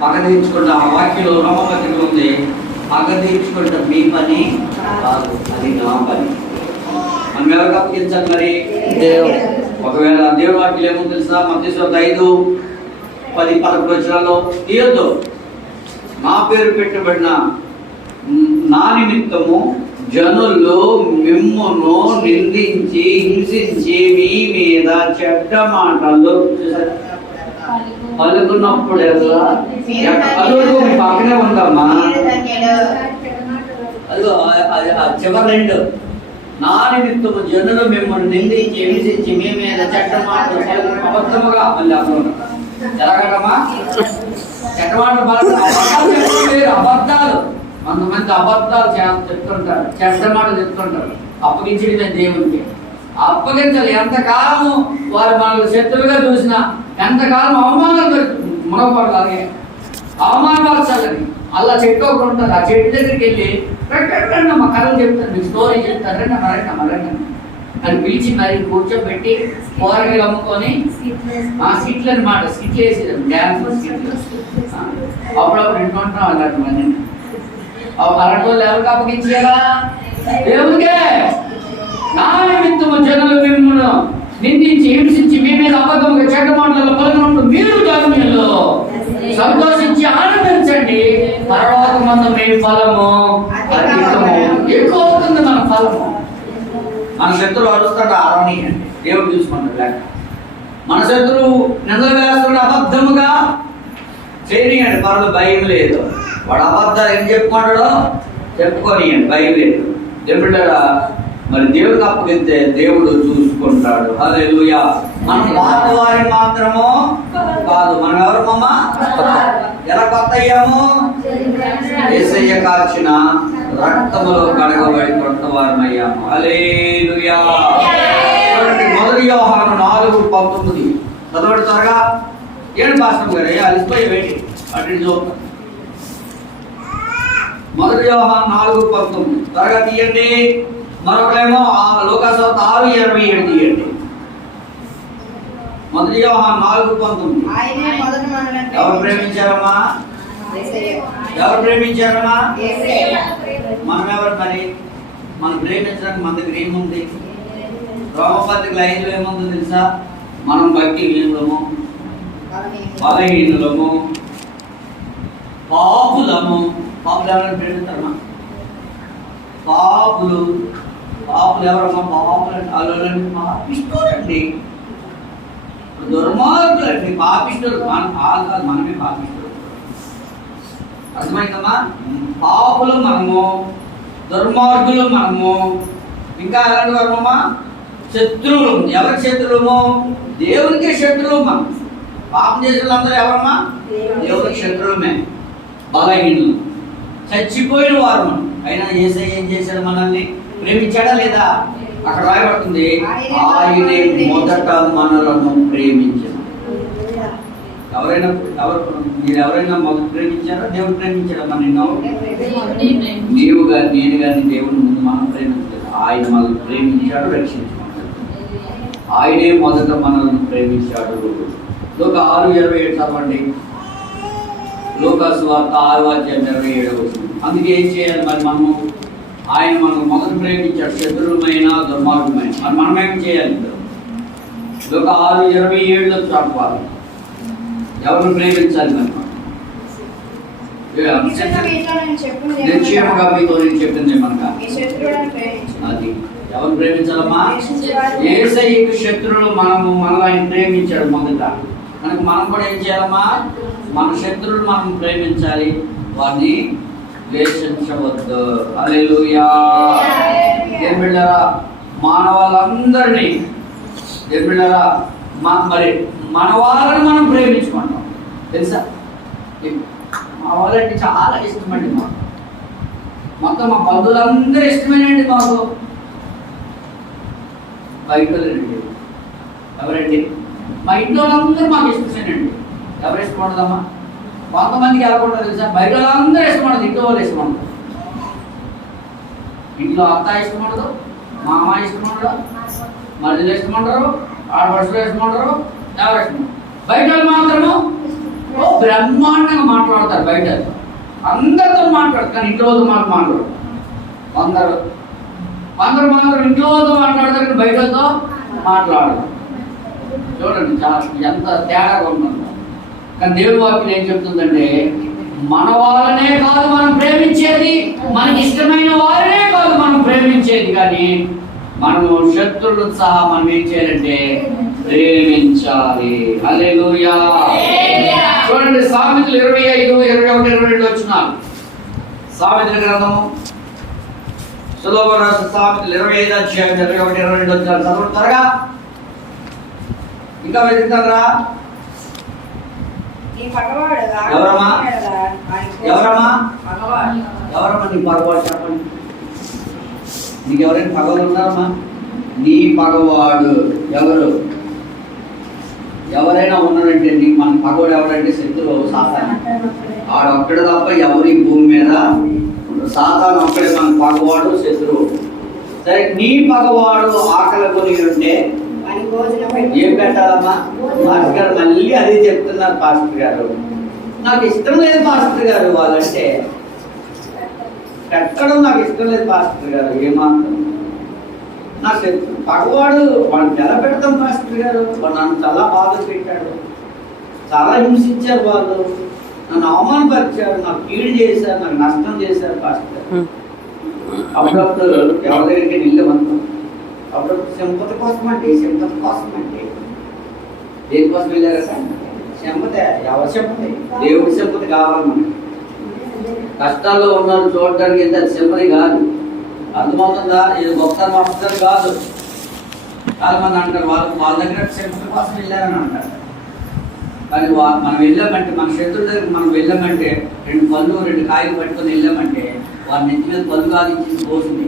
పగ తీర్చుకుంటే ఆ వాక్యంలో రోమపత్రిక ఉంది, పగ తీర్చుకుంటే మీ పని కాదు, అది నా పని. మనం ఎవరికి అప్పగించాలి మరి? దేవుడు. ఒకవేళ దేవుడి వాక్యం ఏమో తెలుసా? మత్తయి 5:10-11 తీయొద్దు. నా పేరు పెట్టబడిన నా నిమిత్తము జనులు మిమ్మును నిందించి హింసించి మీ మీద చెడ్డ మాటలు పలుకున్నప్పుడు మీ పక్కనే ఉందమ్మా. అదిగో చివరి రెండు, నా నిమిత్తము జనులు మిమ్మల్ని నిందించి హింసించి మీ మీద చెడ్డ మాటలు అబద్ధముగా, మళ్ళీ ఎలాగమ్మా చెడ్డ మాటలు అబద్ధాలు. కొంతమంది అబద్ధాలు చెప్తుంటారు, చెడ్డ మాటలు చెప్తుంటారు. అప్పగించడమే దేవునికి. అప్పగించాలి. ఎంతకాలం వారు మనల్ని శత్రువుగా చూసినా, ఎంతకాలం అవమానాలు మనపడాలి, అలాగే అవమానపరచాలని అలా చెట్టు ఒకటి ఉంటుంది. ఆ చెట్టు దగ్గరికి వెళ్ళి రండి మా కథలు చెప్తాను, మీకు స్టోరీ చెప్తాను, రండి అని పిలిచి మరి కూర్చోబెట్టి కూరగాయలు అమ్ముకొని ఆ సీట్లు అనమాట, సీట్లు వేసేదాం, డ్యాన్స్ సీట్లు. అప్పుడప్పుడు వింటుంటాం అలాంటి మంది. అలాంటి వాళ్ళు ఎవరికి అప్పగించేలా? దేవునికే. నా నిమిత్తము జనులు మిమ్మల్ని నిందించి హింసించి మీ మీద అబద్ధముగా చెడ్డ మాటలలో పలుకున్నప్పుడు మీరు దానిలో సంతోషించి ఆనందించండి. తర్వాత మందు మీ ఫలము ఎక్కువ అవుతుంది. మన ఫలము. మన శత్రువు అరుస్తాడు, ఆరవనీయండి, దేవుడు చూసుకుంటాడు. లేక మన శత్రువు నిందలు వేస్తాడు, అబద్ధముగా చేయనీయండి, పర్వాలేదు, భయం లేదు. వాడు అబద్ధాలు ఏం చెప్పుకుంటాడో చెప్పుకోనియండి, భయం లేదు. దేవుడారా మరి దేవుడికి అప్పగిస్తే దేవుడు చూసుకుంటాడు. హల్లెలూయా. మనం పాత వారిని మాత్రము కాదు. మనం ఎవరమ్మా? ఎలా కొత్త అయ్యాము? యేసయ్య కార్చిన రక్తములో కడగబడి కొత్త వారం అయ్యాము. హల్లెలూయా. మొదటి యోహాను 4:19 చదవడు త్వరగా. ఏడు పాస్టర్ గారు అలిసిపోయి వేటి అటు చూద్దాం. మొదటి యోహాను 4:19 త్వరగా తీయండి. మరొకరేమో లోకాసువార్త 6:27 తీయండి. మొదటి యోహాను 4:19 ఎవరు ప్రేమించారమ్మా? ఎవరు ప్రేమించారమ్మా? మనం ఎవరు మరి? మనం ప్రేమించడానికి మన దగ్గర ఏముంది? రోమపత్రికల 5 ఏముందో తెలుసా? మనం భక్తిహీనులము, బలహీనులము, పాపులము. పాపులు ఎవరైనా ప్రేమిస్తారమ్మా? పాపులు ఎవరమ్మా? పాపులు పాపిస్తులండి, దుర్మార్గులండి, పాపిస్తులు. మనమే పాపిస్తులు. అర్థమైందమ్మా? పాపులు మనము, దుర్మార్గులు మనము. ఇంకా ఎలాంటి వారమ్మా? శత్రువులు. ఎవరికి శత్రువుము? దేవునికే శత్రువు. మనం పాపం చేసిన వాళ్ళందరూ ఎవరమ్మా? దేవునికి శత్రువుమే, బలహీనులు, చచ్చిపోయిన వారు మనం. అయినా యేసయ్య ఏం చేశాడు? మనల్ని ప్రేమించాడా లేదా? అక్కడ రాయబడుతుంది, ఆయనే మొదట మనలను ప్రేమించాడు. మీరు ఎవరైనా మొదట ప్రేమించారా? దేవుడు ప్రేమించాడా? మన నీవు కానీ నేను కానీ దేవుని ముందు మనం ప్రేమించలేదు. ఆయన మనల్ని ప్రేమించాడు, రక్షించుకుంటాడు. ఆయనే మొదట మనల్ని ప్రేమించాడు. లోక 6:27 చదవండి. లోకాసువార్త 6:27. అందుకే ఏం చేయాలి మరి? మనము ఆయన మనకు మొదట ప్రేమించాడు, శత్రువుమైన దుర్మార్గమైన. మరి మనం ఏం చేయాలి? లోక 6:27 చదవాలి. ఎవరిని ప్రేమించాలి? మరి నిశ్చయముగా మీతో నేను చెప్పింది మనక అది ఎవరు ప్రేమించాలమ్మా? యేసయ్యకు శత్రువులు మనము. మనల్ని ఆయన ప్రేమించాడు మొదట. మనకు మనం కూడా ఏం చేయాలమ్మా? మన శత్రువులు మనం ప్రేమించాలి, వారిని ద్వేషించవద్దు. హల్లెలూయా. ఏం బిడ్డరా, మానవాళ్ళందరినీ ఏం బిడ్డరా మరి మన వాళ్ళని మనం ప్రేమించుకుంటాం. తెలుసా? మా వాళ్ళంటే చాలా ఇష్టమండి మాకు. మొత్తం మా బంధువులందరూ ఇష్టమేనండి మాకు. బయటండి ఎవరండి? మా ఇంట్లో వాళ్ళందరూ మాకు ఇష్టమేనండి. ఎవరు ఇష్టపడదమ్మా? కొంతమందికి ఎలా ఉంటుంది తెలుసా? బయట వాళ్ళందరూ ఇష్టపడదు, ఇంట్లో వాళ్ళు ఇష్టపడదు. ఇంట్లో అత్త ఇష్టపడదు, మా అమ్మ ఇష్టపడదు, మరిదిలు ఇష్టపడరు, ఆడపడుచులు ఇష్టపడరు, ఎవరు ఇష్టపడరు. బయట వాళ్ళు మాత్రము బ్రహ్మాండంగా మాట్లాడతారు. బయట అందరితో మాట్లాడతారు, కానీ ఇంట్లో మాట్లాడరు. కొందరు మాత్రం ఇంట్లో మాట్లాడతారు, బయటతో మాట్లాడరు. చూడండి ఎంత తేడాగా ఉంటుందో. కానీ దేవుడి వాక్యం ఏం చెప్తుందంటే, మన వాళ్ళనే కాదు మనం ప్రేమించేది, మనకి ఇష్టమైన వారినే కాదు మనం ప్రేమించేది, కానీ మనము శత్రువులు సహా మనం ఏం చేయాలంటే ప్రేమించాలి. హల్లెలూయా. చూడండి సామెతలు 25, 21, 22 వచ్చినారు. సామెతల గ్రంథము సులోమోను రాసిన సామెతలు 25 అధ్యాయం 21, 22 వచ్చినారు. చదవండి త్వరగా. ఇంకా వెతుకుతారా? ఎవరమ్మా నీ పగవాడు? చెప్పండి. నీకు ఎవరైనా పగవాడు ఉన్నారమ్మా? నీ పగవాడు ఎవరు? ఎవరైనా ఉన్నారంటే నీకు మన పగవాడు ఎవరంటే శత్రువు సాతాను. ఆడొక్కడు తప్ప ఎవరి భూమి మీద సాతాను ఒక్కడే మన పగవాడు, శత్రువు. సరే, నీ పగవాడు ఆకలి కొని ఉంటే ఏం పెట్టాలమ్మా? పాస్టర్ గారు మళ్ళీ అదే చెప్తున్నారు. పాస్టర్ గారు నాకు ఇష్టం లేదు పాస్టర్ గారు వాళ్ళంటే. ఎక్కడో నాకు ఇష్టం లేదు పాస్టర్ గారు, ఏమాత్రం నా పగవాడు. వాడిని ఎలా పెడతాం పాస్టర్ గారు? వాడు నన్ను చాలా బాధ పెట్టాడు, చాలా హింసించారు, వాళ్ళు నన్ను అవమానపరిచారు, నాకు కీడు చేశారు, నాకు నష్టం చేశారు పాస్టర్ గారు. అప్పుడప్పుడు ఎవరి దగ్గరికి వెళ్ళమంటాం. అప్పుడప్పుడు సింపతి కోసం అంటే దేనికోసం వెళ్ళారా సార్? సింపతి. ఎవరి సింపతి? దేవుడి సింపతి కావాలి మనకి. కష్టాల్లో ఉన్నాను చూడడానికి వెళ్తే అది సింపతి కాదు. అర్థమవుతుందా? ఇది గొప్పతనం అవసరం కాదు. చాలా మంది అంటారు వాళ్ళ దగ్గర సింపతి కోసం వెళ్ళారని అంటారు. కానీ మనం వెళ్ళామంటే, మన శత్రువుల దగ్గర మనం వెళ్ళామంటే, 2 పళ్ళు 2 కాయలు పట్టుకొని వెళ్ళామంటే వారి నెత్తి మీద పళ్ళు కాదు ఇచ్చింది పోసింది.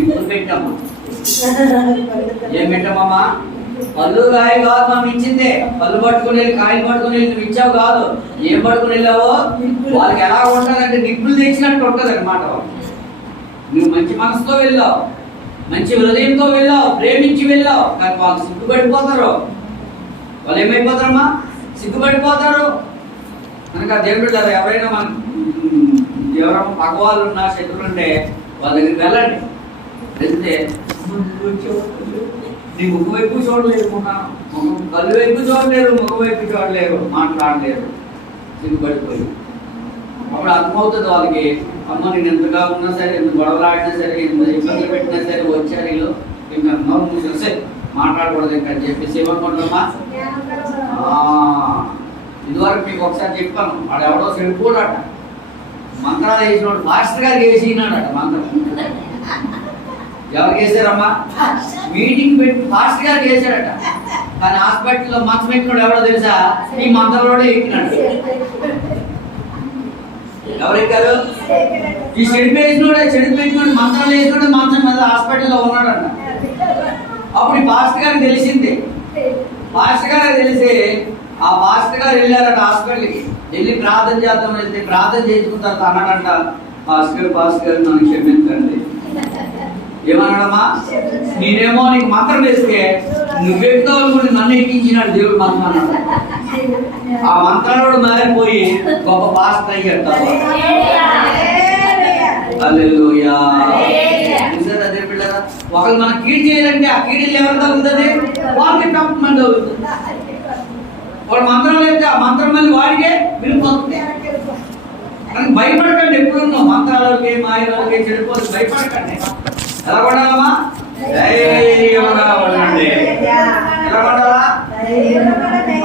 ఇప్పుడు పెట్టామా? ఏం పెట్టామమ్మా? పళ్ళు కాయ కాదు మనం ఇచ్చిందే. పళ్ళు పట్టుకుని వెళ్ళి, కాయలు పట్టుకుని వెళ్ళి నువ్వు ఇచ్చావు కాదు. ఏం పట్టుకుని వెళ్ళావో వాళ్ళకి ఎలా ఉంటుందంటే నిప్పులు తెచ్చినట్టు ఉంటుంది అనమాట. నువ్వు మంచి మనసుతో వెళ్ళావు, మంచి హృదయంతో వెళ్ళావు, ప్రేమించి వెళ్ళావు, కానీ వాళ్ళు సిగ్గుపడిపోతారు. వాళ్ళు ఏమైపోతారమ్మా? సిగ్గుపడిపోతారు. కనుక దేవుడు ఎవరైనా ఎవరైనా పగవాళ్ళు ఉన్నా, శత్రువులు ఉంటే వాళ్ళ దగ్గరికి వెళ్ళండి. వెళ్తే నీ ముఖ వైపు చూడలేరు, కళ్ళు వైపు చూడలేరు, ముఖ వైపు చూడలేరు, మాట్లాడలేరు, సిగ్గుపడిపోయి. అప్పుడు అర్థమవుతుంది వాళ్ళకి, అమ్మ నేను ఎంతగా ఉన్నా సరే, ఎంత గొడవలాడినా సరే, ఎంత ఇబ్బందులు పెట్టినా సరే వచ్చారు వీళ్ళు, ఇంకా నోరు మూసిన సరే మాట్లాడకూడదు ఇంకా అని చెప్పేసి ఏమనుకుంటామా? ఇదివరకు మీకు ఒకసారి చెప్పాను, వాడు ఎవడో చెడిపోడట, మంత్రాలు వేసినోడు మాస్టర్ గారికి వేసినాడట మంత్రం. ఎవరికి వేసారమ్మా? మీటింగ్ పెట్టి మాస్టర్ గారికి వేసాడట. కానీ హాస్పిటల్లో మంచం ఎక్కినోడు ఎవడో తెలుసా? ఈ మంత్రంలోనే ఎక్కినాడు. ఎవరెక్కారు? ఈ చెడిపోయినోడు మంత్రాలు వేసినోడు మంచం మీద హాస్పిటల్లో ఉన్నాడట. అప్పుడు ఈ పాస్టర్ గారికి తెలిసింది. పాస్టర్ గారికి తెలిసి ఆ పాస్టర్ గారు వెళ్ళారట హాస్పిటల్కి. వెళ్ళి ప్రార్థన చేద్దాం వెళ్తే ప్రార్థన చేసుకున్న తర్వాత అన్నాడంట, పాస్టర్ గారు నన్ను క్షమించండి. ఏమన్నాడమ్మా? నేనేమో నీకు మంత్రం వేస్తే నువ్వెక్కుతావు కూడా నన్ను ఎక్కించినాడు దేవుడు మంత్రం అన్నాడు. ఆ మంత్రాలు మారిపోయి గొప్ప పాస్టర్ అయ్యాడు. హల్లెలూయా. ఒకరు మనం కీడు చేయాలంటే ఆ కీడు ఎవరు తగ్గుతుంది? వాళ్ళకి తప్పమంది అవుతుంది. వాడు మంత్రం లేకపోతే ఆ మంత్రం మళ్ళీ వాడికే విరిగిపోతుంది. కానీ భయపడకండి. ఎప్పుడున్నో మంత్రాలకి, మాయలకి, చెడిపోతే భయపడకండి. ఎలా ఉండాలమ్మా? ధైర్యంగా ఉండండి. ఎలా ఉండాలా?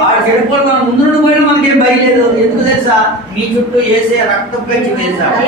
వాడు చెడిపోతే మనం ముందు నుండి పోయినా మనకేం భయం లేదు. ఎందుకు తెలుసా? నీ చుట్టూ వేసే రక్తం పెంచి వేశాడు.